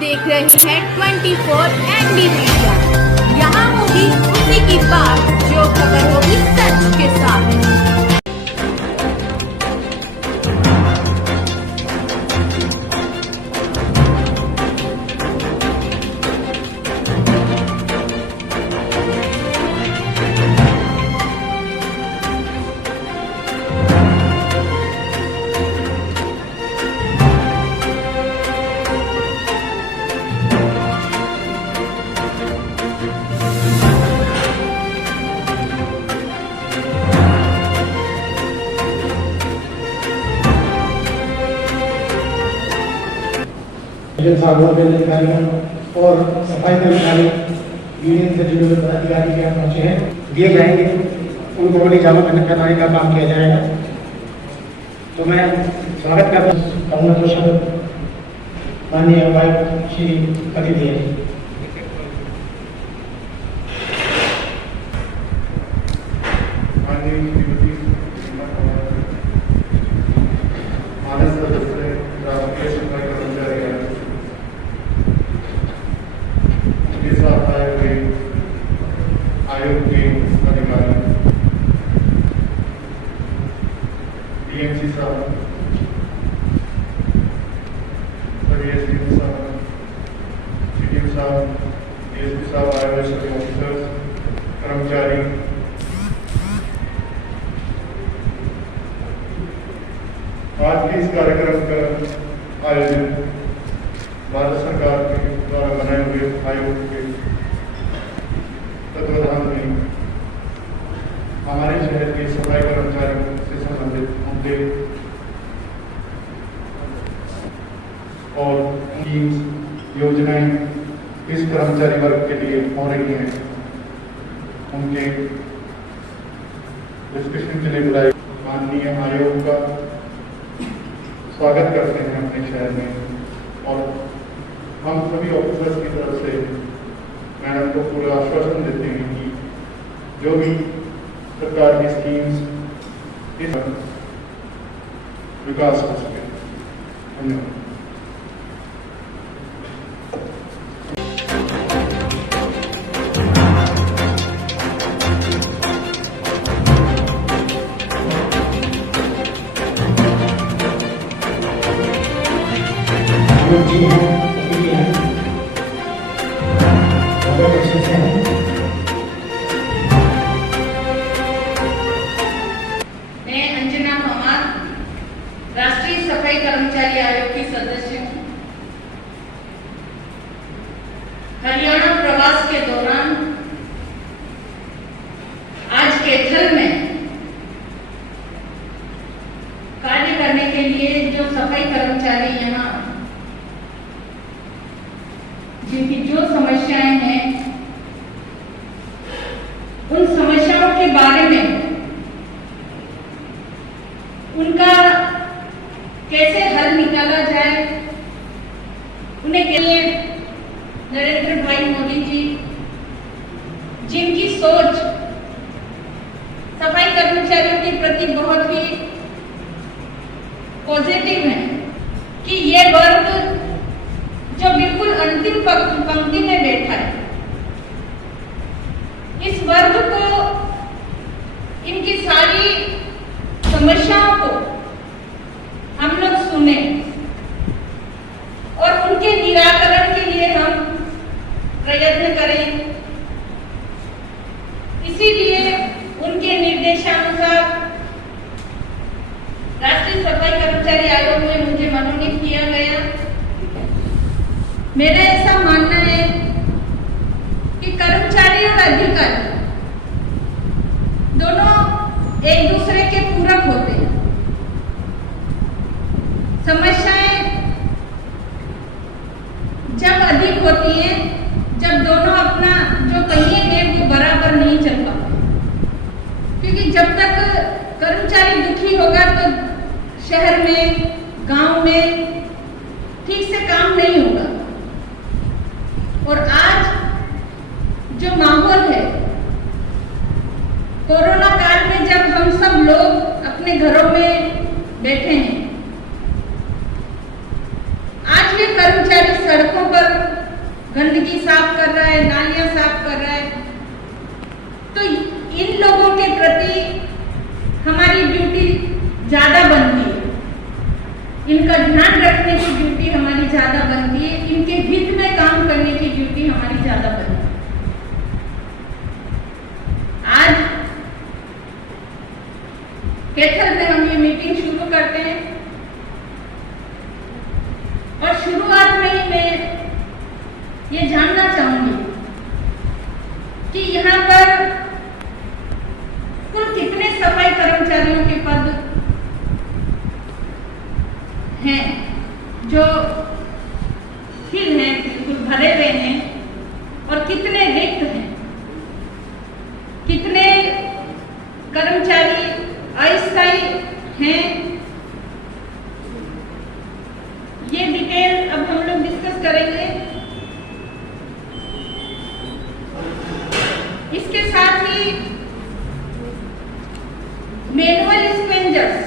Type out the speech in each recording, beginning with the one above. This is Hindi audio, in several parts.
देख रहे हैं 24 ND मीडिया। यहाँ होगी उसी की बात जो खबर होगी सच के साथ। अधिकारियों और सफाई कर्मचारी यूनियन से जुड़े हुए अधिकारी के यहाँ पहुँचे हैं दिए जाएंगे, उनको बड़ी जामा करवाने का काम किया जाएगा। तो मैं स्वागत करता हूँ माननीय उपायुक्त श्री अतिथि आयोग के अधिकारी डीएमसी साहब, सभी एसपी साहब, सीडीओ साहब, डीएसपी साहब, आए हुए सभी ऑफिसर्स, कर्मचारी, आज के इस कार्यक्रम का आयोजन भारत सरकार के द्वारा बनाए हुए आयोग के तत्वाधान में हमारे शहर के सफाई कर्मचारियों से संबंधित मुद्दे और स्कीम्स योजनाएं इस कर्मचारी वर्ग के लिए हो रही हैं, उनके डिस्कशन के लिए बुलाए माननीय आयोग का स्वागत करते हैं अपने शहर में। और हम सभी ऑफिसर्स की तरफ से मैडम को पूरा आश्वासन देते हैं कि जो भी सरकार की स्कीम्स इस विकास हो सके। धन्यवाद। राष्ट्रीय सफाई कर्मचारी आयोग की सदस्य हूँ। हरियाणा प्रवास के दौरान आज कैथल में कार्य करने के लिए जो सफाई कर्मचारी यहाँ जिनकी जो समस्याएं हैं उन समस्याओं के बारे में उनका कैसे हल निकाला जाए, उन्हें के लिए नरेंद्र भाई मोदी जी जिनकी सोच सफाई कर्मचारियों के प्रति बहुत ही पॉजिटिव है कि ये वर्ग जो बिल्कुल अंतिम पंक्ति में बैठा है, इस वर्ग को इनकी सारी समस्याओं को हम लोग सुने और उनके निराकरण के लिए हम प्रयत्न करें। इसीलिए उनके निर्देशानुसार राष्ट्रीय सफाई कर्मचारी आयोग में मुझे मनोनीत किया गया। मेरा ऐसा मानना है कि कर्मचारी और अधिकारी दोनों एक दूसरे के पूरक होते हैं। समस्याएं जब अधिक होती हैं जब दोनों अपना जो पहिए हैं वो बराबर नहीं चल पाते, क्योंकि जब तक कर्मचारी दुखी होगा तो शहर में गांव में ठीक से काम नहीं होगा। और आज जो माहौल है कोरोना काल में जब हम सब लोग अपने घरों में बैठे हैं, आज भी कर्मचारी सड़कों पर गंदगी साफ कर रहा है, नालियां साफ कर रहा है, तो इन लोगों के प्रति हमारी ड्यूटी ज्यादा बनती है, इनका ध्यान रखने की ड्यूटी हमारी ज्यादा बनती है, इनके हित में काम करने की ड्यूटी हमारी ज्यादा बनती है। आज कैथल में हम ये मीटिंग शुरू करते हैं और शुरुआत में ही मैं ये जानना चाहूंगी कि यहाँ पर कुल कितने सफाई कर्मचारियों के पद हैं जो फिल हैं, बिल्कुल भरे हुए हैं, और कितने रिक्त हैं, कितने कर्मचारी अस्थायी हैं, ये डिटेल अब हम लोग डिस्कस करेंगे। इसके साथ ही मैनुअल स्पेंजर्स,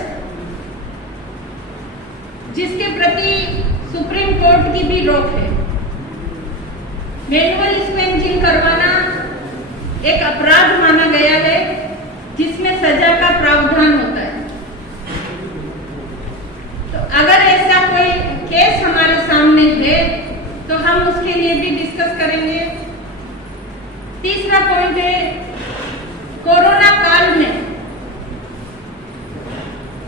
जिसके प्रति सुप्रीम कोर्ट की भी रोक है। मैनुअल स्पेंजिंग करवाना एक अपराध माना गया है जिसमें सजा का प्रावधान होता है। तो अगर ऐसा कोई केस हमारे सामने है तो हम उसके लिए भी डिस्कस करेंगे। तीसरा पॉइंट है, कोरोना काल में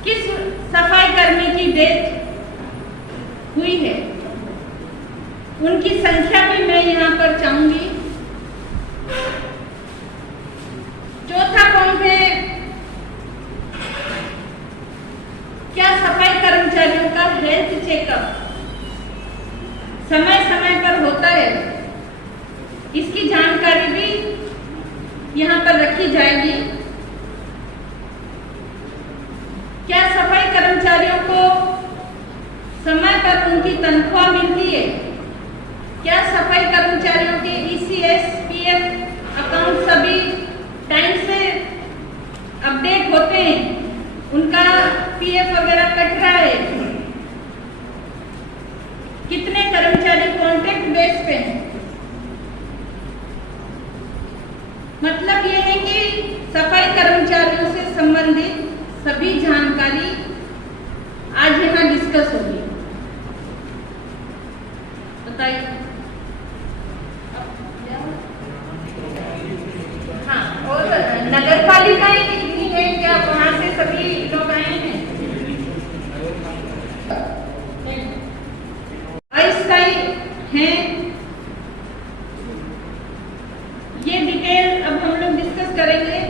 किस सफाई कर्मी की डेथ हुई है, उनकी संख्या भी मैं यहाँ पर चाहूंगी। चौथा पॉइंट है, क्या सफाई कर्मचारियों का हेल्थ चेकअप समय समय पर होता है, इसकी जानकारी भी यहाँ पर रखी जाएगी। क्या सफाई कर्मचारियों को समय पर उनकी तनख्वाह मिलती है? क्या सफाई कर्मचारियों के ECS, PF अकाउंट सभी टाइम से अपडेट होते हैं? उनका PF वगैरह कट रहा है? कितने कर्मचारी कॉन्ट्रैक्ट बेस पे हैं? मतलब ये है कि सफाई कर्मचारियों से संबंधित सभी जानकारी आज यहाँ डिस्कस होगी। बताइए। हाँ, और नगर पालिकाएं कितनी है, क्या वहां से सभी लोग आए हैं? अस्थायी हैं, ये डिटेल अब हम लोग डिस्कस करेंगे।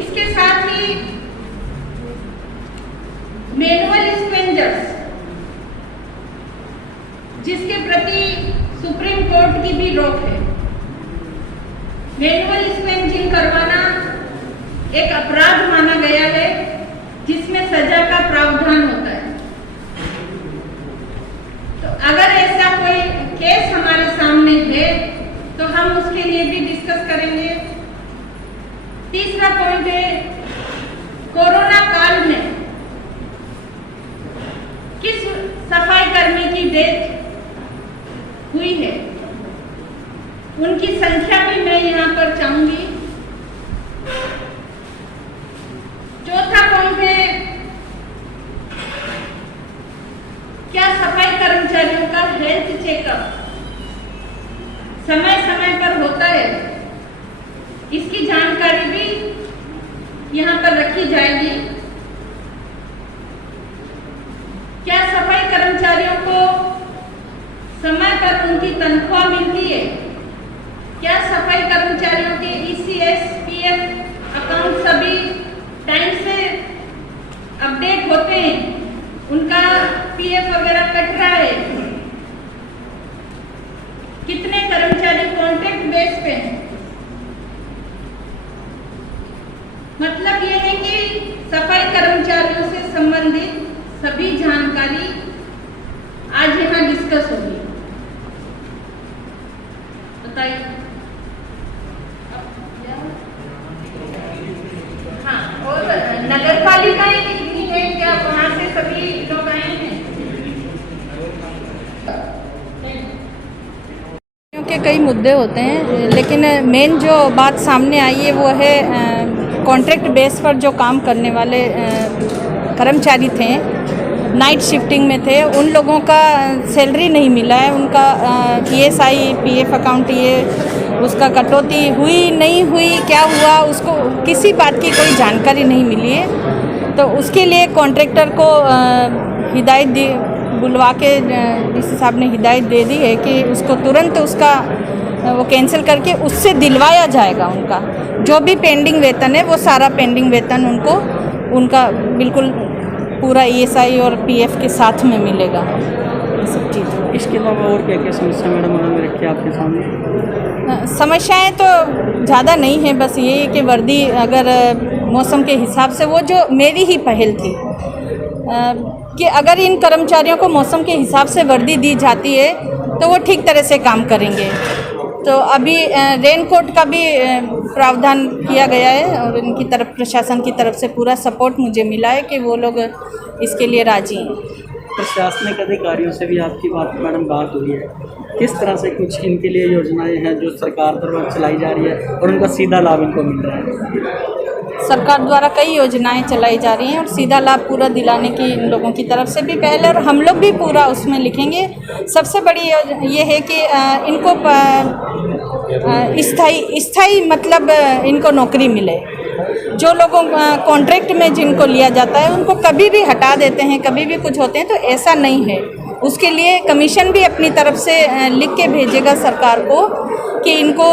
इसके साथ ही मैनुअल स्पेंजर्स, जिसके प्रति सुप्रीम कोर्ट की भी रोक है। मैनुअल स्पेंजिंग करवाना एक अपराध माना गया है जिसमें सजा का प्रावधान होता है। तो अगर ऐसा कोई केस हमारे सामने है तो हम उसके लिए भी डिस्कस करेंगे। तीसरा पॉइंट है, कोरोना काल में किस सफाई कर्मी की डेथ हुई है, उनकी संख्या भी मैं यहाँ पर चाहूंगी। चौथा पॉइंट है, क्या सफाई कर्मचारियों का हेल्थ चेकअप समय समय पर होता है, इसकी जानकारी भी यहाँ पर रखी जाएगी। क्या सफाई कर्मचारियों को समय पर उनकी तनख्वाह मिलती है? क्या सफाई कर्मचारियों के ECS, PF अकाउंट सभी टाइम से अपडेट होते हैं? उनका PF वगैरह कट रहा है? कितने कर्मचारी कॉन्ट्रैक्ट बेस पे हैं? मतलब ये है कि सफाई कर्मचारियों से संबंधित सभी जानकारी आज यहाँ डिस्कस होगी। बताइए। हाँ, और नगर पालिकाएं कितनी है, क्या वहां से सभी लोग आए हैं? कई मुद्दे होते हैं, लेकिन मेन जो बात सामने आई है वो है कॉन्ट्रैक्ट बेस पर जो काम करने वाले कर्मचारी थे, नाइट शिफ्टिंग में थे, उन लोगों का सैलरी नहीं मिला है। उनका PSI PF अकाउंट ये उसका कटौती हुई नहीं हुई, क्या हुआ, उसको किसी बात की कोई जानकारी नहीं मिली है। तो उसके लिए कॉन्ट्रैक्टर को हिदायत दी, बुलवा के डीसी साहब ने हिदायत दे दी है कि उसको तुरंत उसका वो कैंसिल करके उससे दिलवाया जाएगा। उनका जो भी पेंडिंग वेतन है वो सारा पेंडिंग वेतन उनको उनका बिल्कुल पूरा ESI और PF के साथ में मिलेगा। ये सब चीज़। इसके अलावा और क्या क्या समस्या मैडम उन्होंने रखी आपके सामने? समस्याएं तो ज़्यादा नहीं है, बस ये है कि वर्दी अगर मौसम के हिसाब से, वो जो मेरी ही पहल थी कि अगर इन कर्मचारियों को मौसम के हिसाब से वर्दी दी जाती है तो वो ठीक तरह से काम करेंगे। तो अभी रेनकोट का भी प्रावधान किया गया है और इनकी तरफ, प्रशासन की तरफ से पूरा सपोर्ट मुझे मिला है कि वो लोग इसके लिए राजी हैं। प्रशासनिक अधिकारियों से भी आपकी मैडम बात हुई है, किस तरह से कुछ इनके लिए योजनाएं हैं जो सरकार द्वारा चलाई जा रही है और उनका सीधा लाभ इनको मिल रहा है? सरकार द्वारा कई योजनाएं चलाई जा रही हैं और सीधा लाभ पूरा दिलाने की इन लोगों की तरफ से भी पहले, और हम लोग भी पूरा उसमें लिखेंगे। सबसे बड़ी ये है कि इनको स्थाई मतलब इनको नौकरी मिले। जो लोगों कॉन्ट्रैक्ट में जिनको लिया जाता है उनको कभी भी हटा देते हैं, कभी भी कुछ होते हैं, तो ऐसा नहीं है। उसके लिए कमीशन भी अपनी तरफ से लिख के भेजेगा सरकार को कि इनको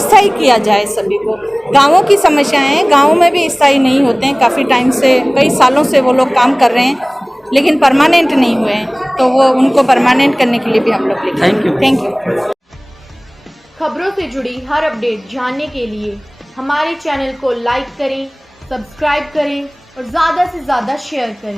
स्थायी किया जाए सभी को। गांवों की समस्याएं हैं, गांवों में भी स्थायी नहीं होते हैं, काफ़ी टाइम से, कई सालों से वो लोग काम कर रहे हैं लेकिन परमानेंट नहीं हुए हैं, तो वो उनको परमानेंट करने के लिए भी हम लोग लिखेंगे। Thank you. खबरों से जुड़ी हर अपडेट जानने के लिए हमारे चैनल को लाइक करें, सब्सक्राइब करें और ज़्यादा से ज़्यादा शेयर करें।